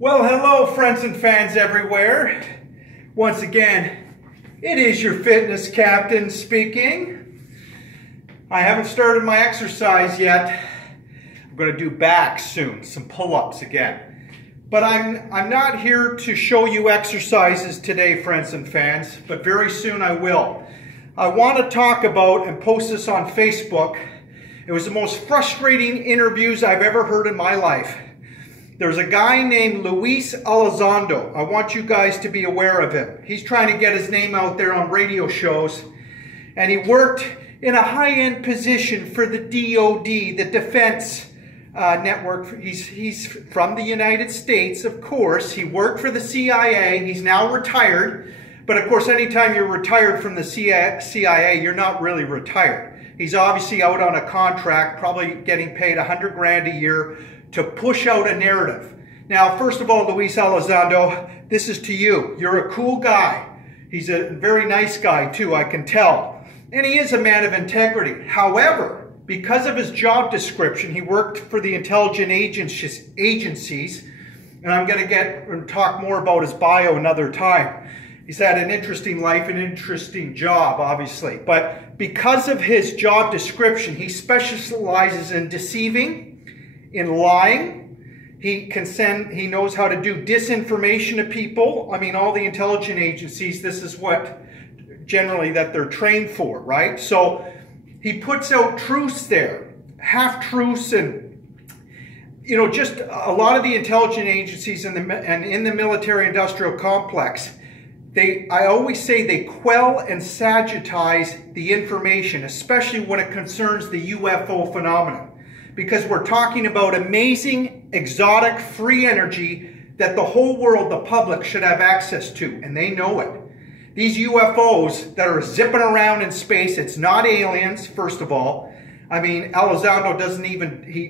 Well, hello friends and fans everywhere. Once again, it is your fitness captain speaking. I haven't started my exercise yet. I'm going to do back soon, some pull-ups again. But I'm not here to show you exercises today, friends and fans, but very soon I will. I want to talk about and post this on Facebook. It was the most frustrating interviews I've ever heard in my life. There's a guy named Luis Elizondo. I want you guys to be aware of him. He's trying to get his name out there on radio shows. And he worked in a high-end position for the DOD, the Defense Network. He's from the United States, of course. He worked for the CIA. He's now retired. But of course, anytime you're retired from the CIA, you're not really retired. He's obviously out on a contract, probably getting paid $100 grand a year to push out a narrative. Now, first of all, Luis Elizondo, this is to you. You're a cool guy. He's a very nice guy too, I can tell. And he is a man of integrity. However, because of his job description, he worked for the intelligence agencies, and I'm going to talk more about his bio another time. He's had an interesting life, an interesting job, obviously. But because of his job description, he specializes in deceiving, in lying. He knows how to do disinformation to people. I mean, all the intelligence agencies, this is what generally that they're trained for, right? So he puts out truths there, half-truths, and just a lot of the intelligence agencies and in the military-industrial complex, I always say they quell and sabotage the information, especially when it concerns the UFO phenomenon. Because we're talking about amazing, exotic, free energy that the whole world, the public, should have access to, and they know it. These UFOs that are zipping around in space, it's not aliens, first of all. I mean, Elizondo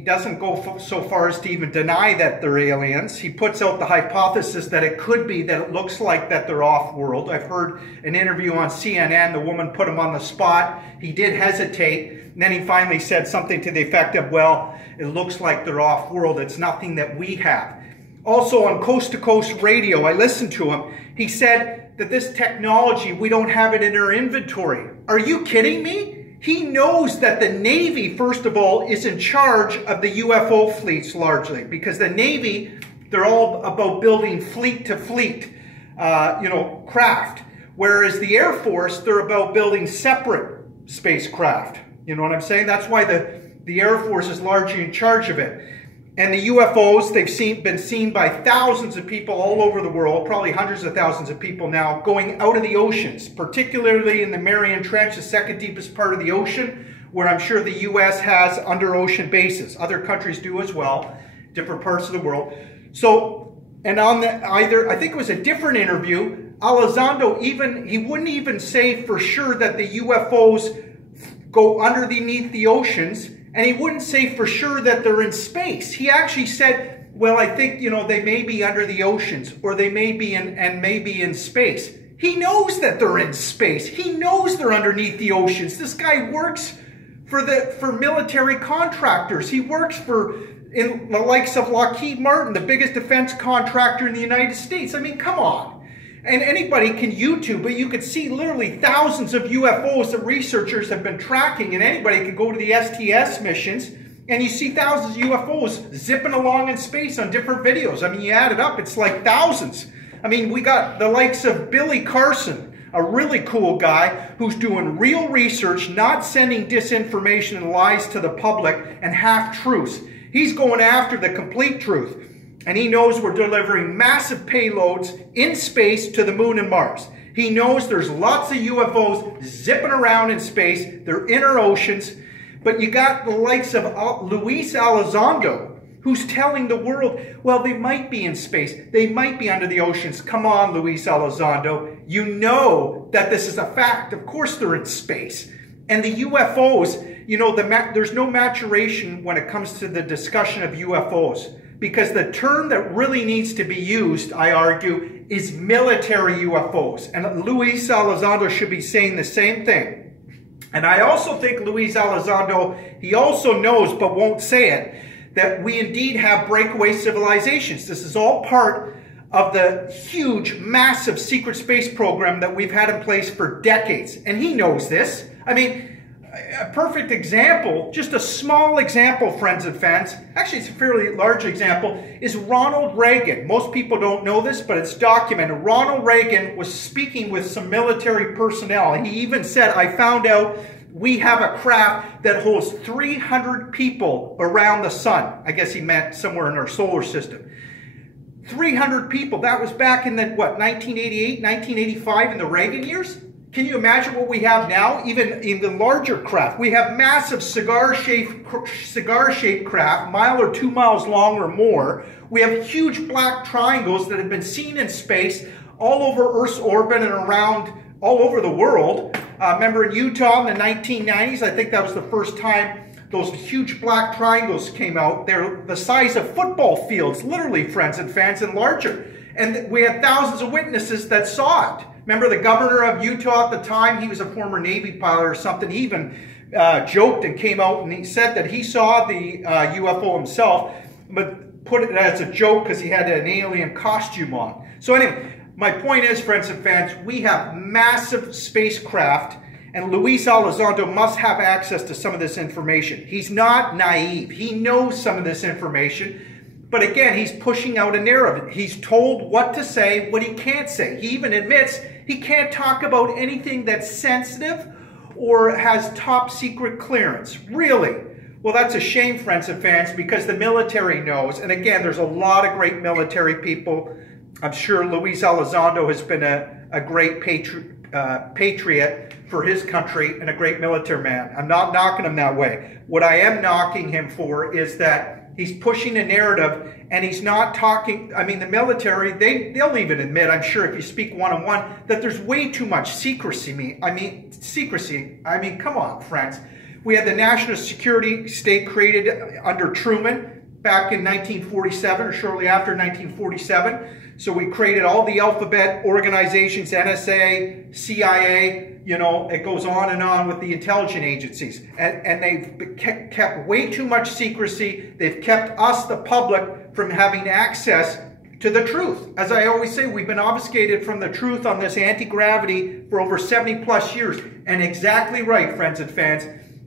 doesn't go so far as to even deny that they're aliens. He puts out the hypothesis that it could be that it looks like that they're off-world. I've heard an interview on CNN, the woman put him on the spot. He did hesitate, and then he finally said something to the effect of, well, it looks like they're off-world. It's nothing that we have. Also on Coast to Coast Radio, I listened to him. He said that this technology, we don't have it in our inventory. Are you kidding me? He knows that the Navy, first of all, is in charge of the UFO fleets largely, because the Navy, they're all about building fleet-to-fleet, craft. Whereas the Air Force, they're about building separate spacecraft. You know what I'm saying? That's why the Air Force is largely in charge of it. And the UFOs, they've been seen by thousands of people all over the world, probably hundreds of thousands of people now, going out of the oceans, particularly in the Mariana Trench, the second deepest part of the ocean, where I'm sure the U.S. has under-ocean bases. Other countries do as well, different parts of the world. So, and on I think it was a different interview, Elizondo he wouldn't even say for sure that the UFOs go underneath the oceans, and he wouldn't say for sure that they're in space. He actually said, well, I think, they may be under the oceans, or they may be in space. He knows that they're in space. He knows they're underneath the oceans. This guy works for military contractors. He works in the likes of Lockheed Martin, the biggest defense contractor in the United States. I mean, come on. And anybody can YouTube, but you could see literally thousands of UFOs that researchers have been tracking, and anybody can go to the STS missions, and you see thousands of UFOs zipping along in space on different videos. I mean, you add it up, it's like thousands. I mean, we got the likes of Billy Carson, a really cool guy who's doing real research, not sending disinformation and lies to the public and half-truths. He's going after the complete truth. And he knows we're delivering massive payloads in space to the moon and Mars. He knows there's lots of UFOs zipping around in space. They're in our oceans. But you got the likes of Luis Elizondo, who's telling the world, well, they might be in space. They might be under the oceans. Come on, Luis Elizondo. You know that this is a fact. Of course they're in space. And the UFOs, there's no maturation when it comes to the discussion of UFOs. Because the term that really needs to be used, I argue, is military UFOs. And Luis Elizondo should be saying the same thing. And I also think Luis Elizondo, he also knows, but won't say it, that we indeed have breakaway civilizations. This is all part of the huge, massive secret space program that we've had in place for decades. And he knows this. I mean, a perfect example, just a small example, friends and fans, actually it's a fairly large example, is Ronald Reagan. Most people don't know this, but it's documented. Ronald Reagan was speaking with some military personnel. He even said, I found out we have a craft that holds 300 people around the sun. I guess he meant somewhere in our solar system. 300 people. That was back in the, what, 1988, 1985 in the Reagan years? Can you imagine what we have now, even in the larger craft? We have massive cigar-shaped craft, mile or 2 miles long or more. We have huge black triangles that have been seen in space all over Earth's orbit and around all over the world. Remember in Utah in the 1990s, I think that was the first time those huge black triangles came out. They're the size of football fields, literally, friends and fans, and larger. And we had thousands of witnesses that saw it. Remember the governor of Utah at the time, he was a former Navy pilot or something. He even joked and came out and he said that he saw the UFO himself, but put it as a joke because he had an alien costume on. So anyway, my point is, friends and fans, we have massive spacecraft, and Luis Elizondo must have access to some of this information. He's not naive. He knows some of this information. But again, he's pushing out a narrative. He's told what to say, what he can't say. He even admits he can't talk about anything that's sensitive or has top secret clearance. Really? Well, that's a shame, friends and fans, because the military knows. And again, there's a lot of great military people. I'm sure Luis Elizondo has been a great patriot for his country and a great military man. I'm not knocking him that way. What I am knocking him for is that he's pushing a narrative, and he's not talking. I mean, the military, they'll even admit, I'm sure, if you speak one-on-one, that there's way too much secrecy. I mean, come on, friends. We had the national security state created under Truman back in 1947, or shortly after 1947. So we created all the alphabet organizations, NSA, CIA, you know, it goes on and on with the intelligence agencies. And they've kept way too much secrecy. They've kept us, the public, from having access to the truth. As I always say, we've been obfuscated from the truth on this anti-gravity for over 70 plus years. And exactly right, friends and fans,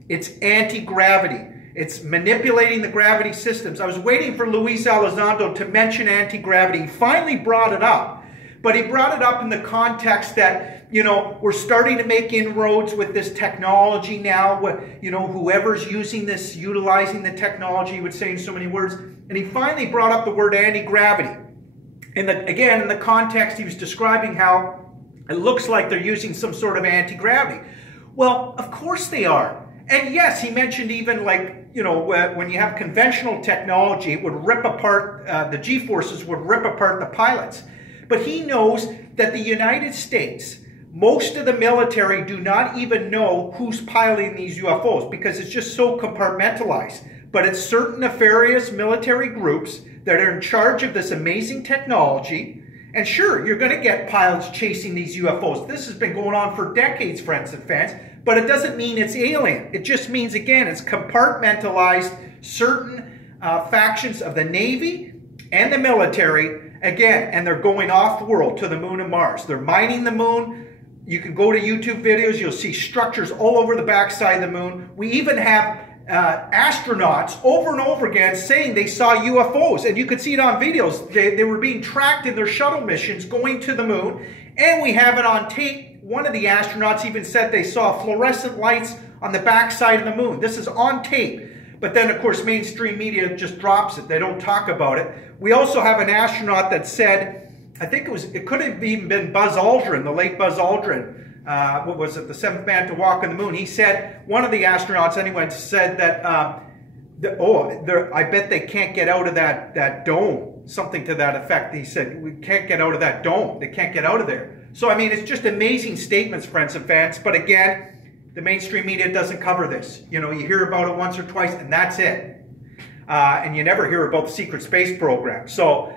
it's anti-gravity. It's manipulating the gravity systems. I was waiting for Luis Elizondo to mention anti-gravity. He finally brought it up. But he brought it up in the context that, you know, we're starting to make inroads with this technology now. You know, whoever's using this, utilizing the technology, he would say in so many words. And he finally brought up the word anti-gravity. Again, in the context, he was describing how it looks like they're using some sort of anti-gravity. Well, of course they are. And yes, he mentioned even like, you know, when you have conventional technology, it would rip apart, the G-forces would rip apart the pilots. But he knows that the United States, most of the military do not even know who's piloting these UFOs because it's just so compartmentalized. But it's certain nefarious military groups that are in charge of this amazing technology. And sure, you're going to get pilots chasing these UFOs. This has been going on for decades, friends and fans. But it doesn't mean it's alien. It just means, again, it's compartmentalized certain factions of the Navy and the military. Again, and they're going off-world to the moon and Mars. They're mining the moon. You can go to YouTube videos. You'll see structures all over the backside of the moon. We even have astronauts over and over again saying they saw UFOs. And you could see it on videos. They were being tracked in their shuttle missions going to the moon. And we have it on tape. One of the astronauts even said they saw fluorescent lights on the backside of the moon. This is on tape. But then, of course, mainstream media just drops it. They don't talk about it. We also have an astronaut that said, I think it could have even been Buzz Aldrin, the late Buzz Aldrin. What was it? The seventh man to walk on the moon. He said, one of the astronauts anyway, said that, I bet they can't get out of that dome. Something to that effect. He said, we can't get out of that dome. They can't get out of there. So, I mean, it's just amazing statements, friends and fans. But again, the mainstream media doesn't cover this. You know, you hear about it once or twice, and that's it. And you never hear about the secret space program. So,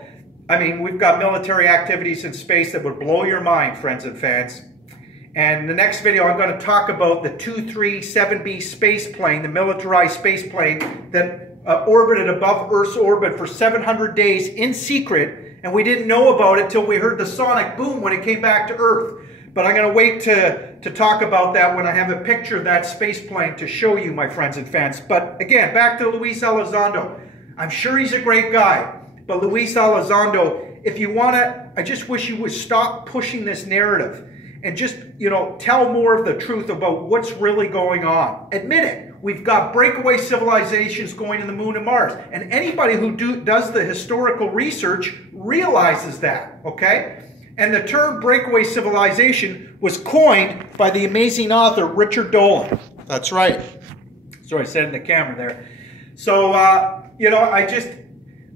I mean, we've got military activities in space that would blow your mind, friends and fans. And in the next video, I'm going to talk about the 237B space plane, the militarized space plane that orbited above Earth's orbit for 700 days in secret, and we didn't know about it till we heard the sonic boom when it came back to Earth. But I'm going to wait to talk about that when I have a picture of that space plane to show you, my friends and fans. But again, back to Luis Elizondo. I'm sure he's a great guy, but Luis Elizondo, if you want to, I just wish you would stop pushing this narrative and just, you know, tell more of the truth about what's really going on. Admit it. We've got breakaway civilizations going to the moon and Mars. And anybody who does the historical research realizes that, okay? And the term breakaway civilization was coined by the amazing author Richard Dolan. That's right. Sorry, I said it in the camera there. So, you know,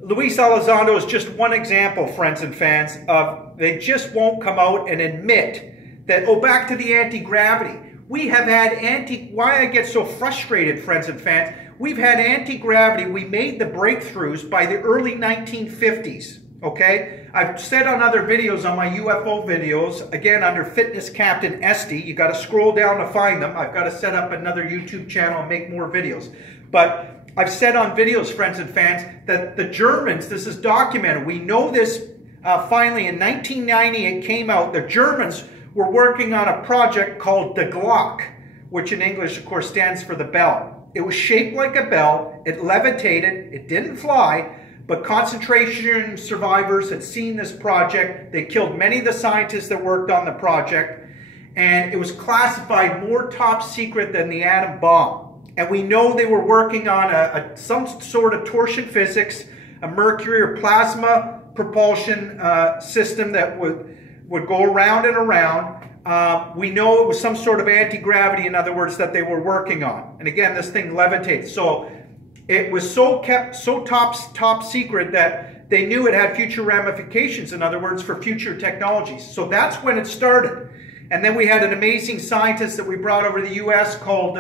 Luis Elizondo is just one example, friends and fans, of they just won't come out and admit that, oh, back to the anti-gravity. We have had why I get so frustrated, friends and fans, we've had anti-gravity. We made the breakthroughs by the early 1950s, okay? I've said on other videos, on my UFO videos, again, under Fitness Captain Esty, you got to scroll down to find them. I've got to set up another YouTube channel and make more videos. But I've said on videos, friends and fans, that the Germans, this is documented, we know this finally in 1990 it came out, the Germans were working on a project called the Glock, which in English, of course, stands for the bell. It was shaped like a bell, it levitated, it didn't fly, but concentration survivors had seen this project. They killed many of the scientists that worked on the project, and it was classified more top secret than the atom bomb. And we know they were working on some sort of torsion physics, a mercury or plasma propulsion system that would go around and around. We know it was some sort of anti-gravity, in other words, that they were working on. And again, this thing levitates. So it was kept so top secret that they knew it had future ramifications, in other words, for future technologies. So that's when it started. And then we had an amazing scientist that we brought over to the U.S. called,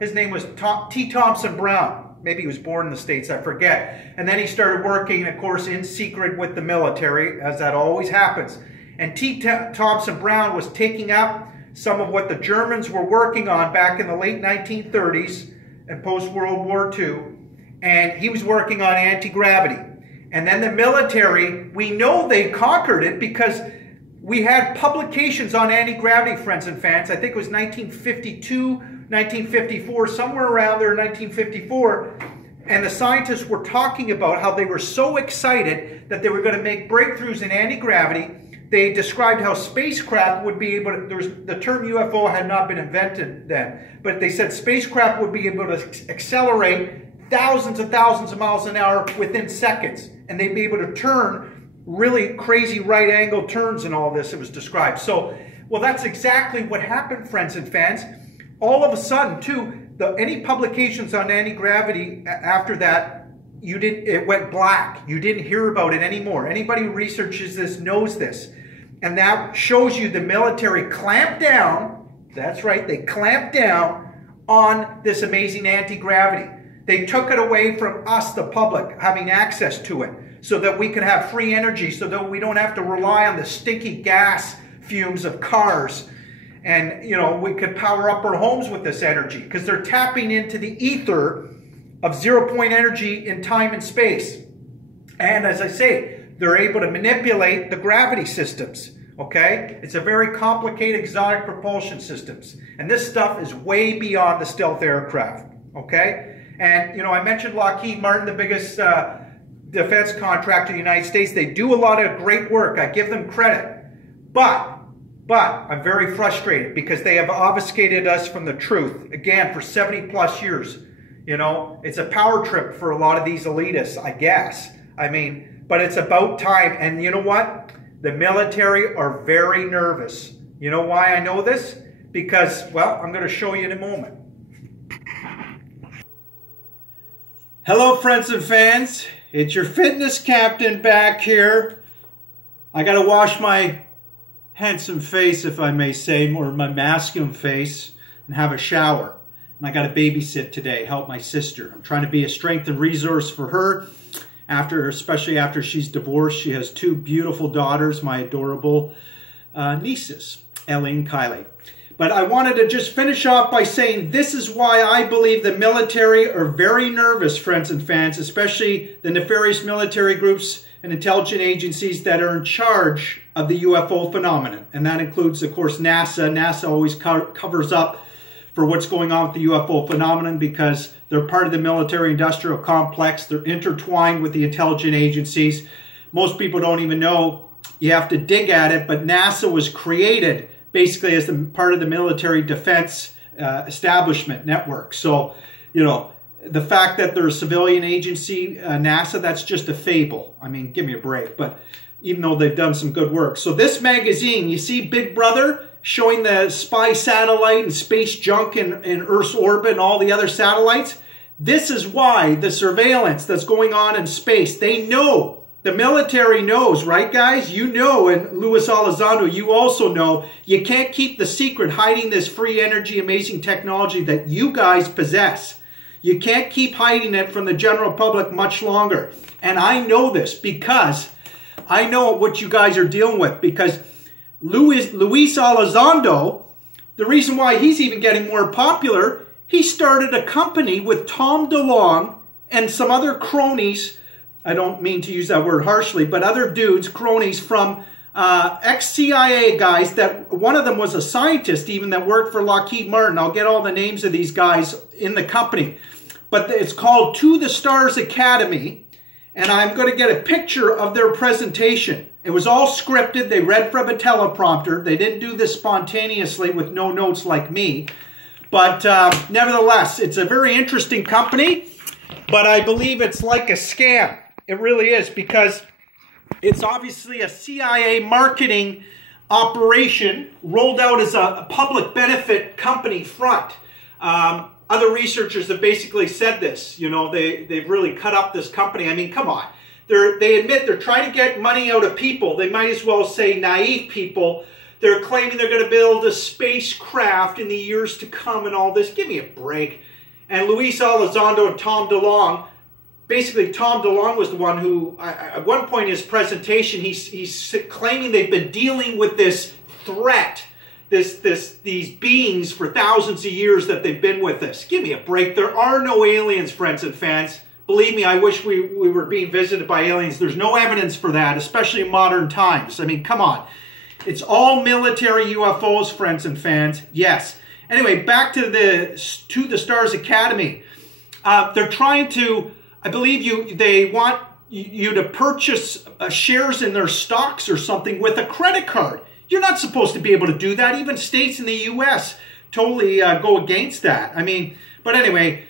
his name was T. Thompson Brown. Maybe he was born in the States, I forget. And then he started working, of course, in secret with the military, as that always happens. And T. Thompson Brown was taking up some of what the Germans were working on back in the late 1930s and post-World War II. And he was working on anti-gravity. And then the military, we know they conquered it because we had publications on anti-gravity, friends and fans. I think it was 1952, 1954, somewhere around there, 1954. And the scientists were talking about how they were so excited that they were going to make breakthroughs in anti-gravity. They described how spacecraft would be able to, the term UFO had not been invented then, but they said spacecraft would be able to accelerate thousands and thousands of miles an hour within seconds. And they'd be able to turn really crazy right-angle turns and all this, it was described. So, well, that's exactly what happened, friends and fans. All of a sudden, too, any publications on anti-gravity after that, it went black. You didn't hear about it anymore. Anybody who researches this knows this. And that shows you the military clamped down, that's right, they clamped down on this amazing anti-gravity. They took it away from us, the public, having access to it, so that we can have free energy, so that we don't have to rely on the stinky gas fumes of cars. And, you know, we could power up our homes with this energy, because they're tapping into the ether of zero-point energy in time and space. And as I say, they're able to manipulate the gravity systems, okay? It's a very complicated exotic propulsion systems. And this stuff is way beyond the stealth aircraft, okay? And, you know, I mentioned Lockheed Martin, the biggest defense contractor in the United States. They do a lot of great work. I give them credit. But I'm very frustrated because they have obfuscated us from the truth, again, for 70 plus years. You know, it's a power trip for a lot of these elitists, I guess. I mean, but it's about time. And you know what? The military are very nervous. You know why I know this? Because, well, I'm going to show you in a moment. Hello, friends and fans. It's your fitness captain back here. I got to wash my handsome face, if I may say, or my masculine face, and have a shower. And I got to babysit today, help my sister. I'm trying to be a strength and resource for her, especially after she's divorced. She has two beautiful daughters, my adorable nieces, Ellie and Kylie. But I wanted to just finish off by saying this is why I believe the military are very nervous, friends and fans, especially the nefarious military groups and intelligence agencies that are in charge of the UFO phenomenon. And that includes, of course, NASA. NASA always covers up for what's going on with the UFO phenomenon because they're part of the military-industrial complex. They're intertwined with the intelligence agencies. Most people don't even know. You have to dig at it, but NASA was created basically as part of the military defense establishment network. So, you know, the fact that they're a civilian agency, NASA, that's just a fable. I mean, give me a break. But even though they've done some good work. So this magazine, you see Big Brother showing the spy satellite and space junk in Earth's orbit and all the other satellites? This is why the surveillance that's going on in space, they know. The military knows, right, guys? You know, and Luis Elizondo, you also know, you can't keep the secret hiding this free energy, amazing technology that you guys possess. You can't keep hiding it from the general public much longer. And I know this because I know what you guys are dealing with. Because Luis Elizondo, the reason why he's even getting more popular, he started a company with Tom DeLonge and some other cronies. I don't mean to use that word harshly, but other dudes, cronies from ex-CIA guys that one of them was a scientist even that worked for Lockheed Martin. I'll get all the names of these guys in the company. But it's called To the Stars Academy, and I'm going to get a picture of their presentation. It was all scripted. They read from a teleprompter. They didn't do this spontaneously with no notes like me. But nevertheless, it's a very interesting company, but I believe it's like a scam. It really is, because it's obviously a CIA marketing operation rolled out as a public benefit company front. Other researchers have basically said this. You know, they've really cut up this company. I mean, come on. They admit they're trying to get money out of people. They might as well say naive people. They're claiming they're going to build a spacecraft in the years to come and all this. Give me a break. And Luis Elizondo and Tom DeLonge, basically Tom DeLonge was the one who, at one point in his presentation, he's claiming they've been dealing with this threat, these beings for thousands of years that they've been with us. Give me a break. There are no aliens, friends and fans. Believe me, I wish we were being visited by aliens. There's no evidence for that, especially in modern times. I mean, come on. It's all military UFOs, friends and fans. Yes. Anyway, back to the Stars Academy. They're trying to, I believe they want you to purchase shares in their stocks or something with a credit card. You're not supposed to be able to do that. Even states in the U.S. totally go against that. I mean, but anyway,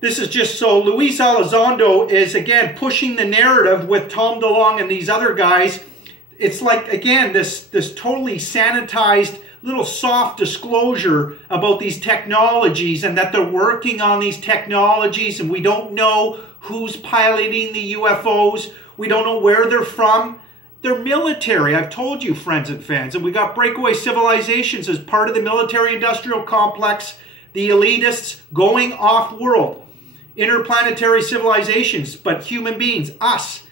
this is just so Luis Elizondo is, again, pushing the narrative with Tom DeLonge and these other guys. It's like, again, this totally sanitized little soft disclosure about these technologies and that they're working on these technologies and we don't know who's piloting the UFOs. We don't know where they're from. They're military. I've told you, friends and fans. And we got breakaway civilizations as part of the military-industrial complex, the elitists going off-world. Interplanetary civilizations, but human beings, us.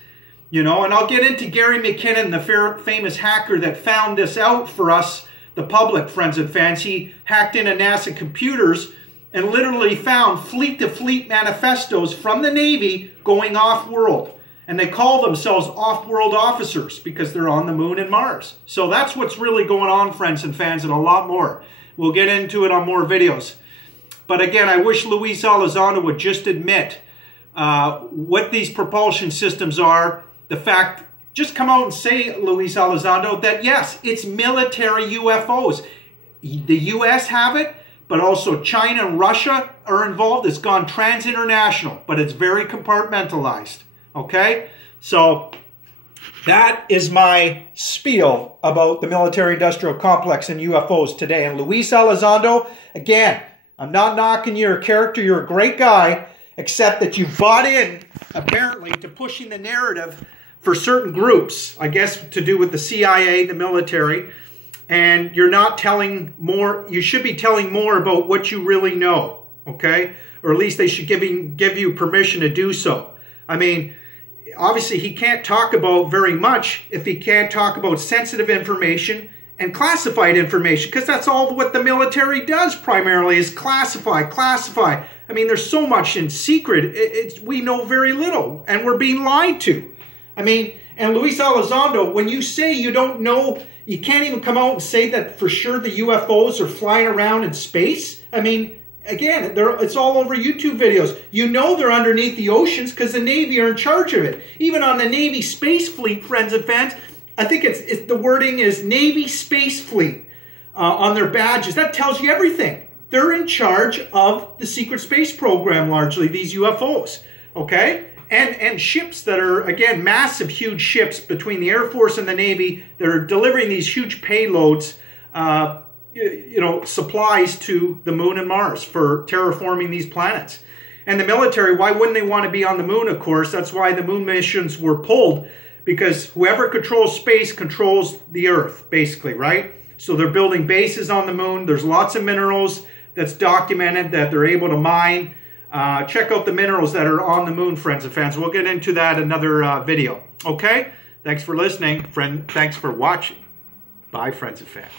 You know, and I'll get into Gary McKinnon, the famous hacker that found this out for us, the public, friends and fans. He hacked into NASA computers and literally found fleet-to-fleet manifestos from the Navy going off-world. And they call themselves off-world officers because they're on the moon and Mars. So that's what's really going on, friends and fans, and a lot more. We'll get into it on more videos. But again, I wish Luis Elizondo would just admit what these propulsion systems are. The fact, just come out and say, Luis Elizondo, that yes, it's military UFOs. The U.S. have it, but also China and Russia are involved. It's gone trans-international, but it's very compartmentalized. Okay? So that is my spiel about the military-industrial complex and UFOs today. And Luis Elizondo, again, I'm not knocking your character. You're a great guy, except that you bought in, apparently, to pushing the narrative for certain groups, I guess to do with the CIA, the military, and you're not telling more. You should be telling more about what you really know, okay? Or at least they should give you permission to do so. I mean, obviously he can't talk about very much if he can't talk about sensitive information and classified information, because that's all what the military does primarily, is classify. I mean, there's so much in secret. We know very little, and we're being lied to. I mean, and Luis Elizondo, when you say you don't know, you can't even come out and say that for sure the UFOs are flying around in space. I mean, again, it's all over YouTube videos. You know they're underneath the oceans because the Navy are in charge of it. Even on the Navy Space Fleet, friends and fans, I think the wording is Navy Space Fleet on their badges. That tells you everything. They're in charge of the secret space program, largely, these UFOs, okay? And ships that are, again, massive, huge ships between the Air Force and the Navy that are delivering these huge payloads, you know, supplies to the moon and Mars for terraforming these planets. And the military, why wouldn't they want to be on the moon, of course? That's why the moon missions were pulled, because whoever controls space controls the Earth, basically, right? So they're building bases on the moon. There's lots of minerals that's documented that they're able to mine. Check out the minerals that are on the moon, friends and fans. We'll get into that in another video. Okay? Thanks for listening. Thanks for watching. Bye, friends and fans.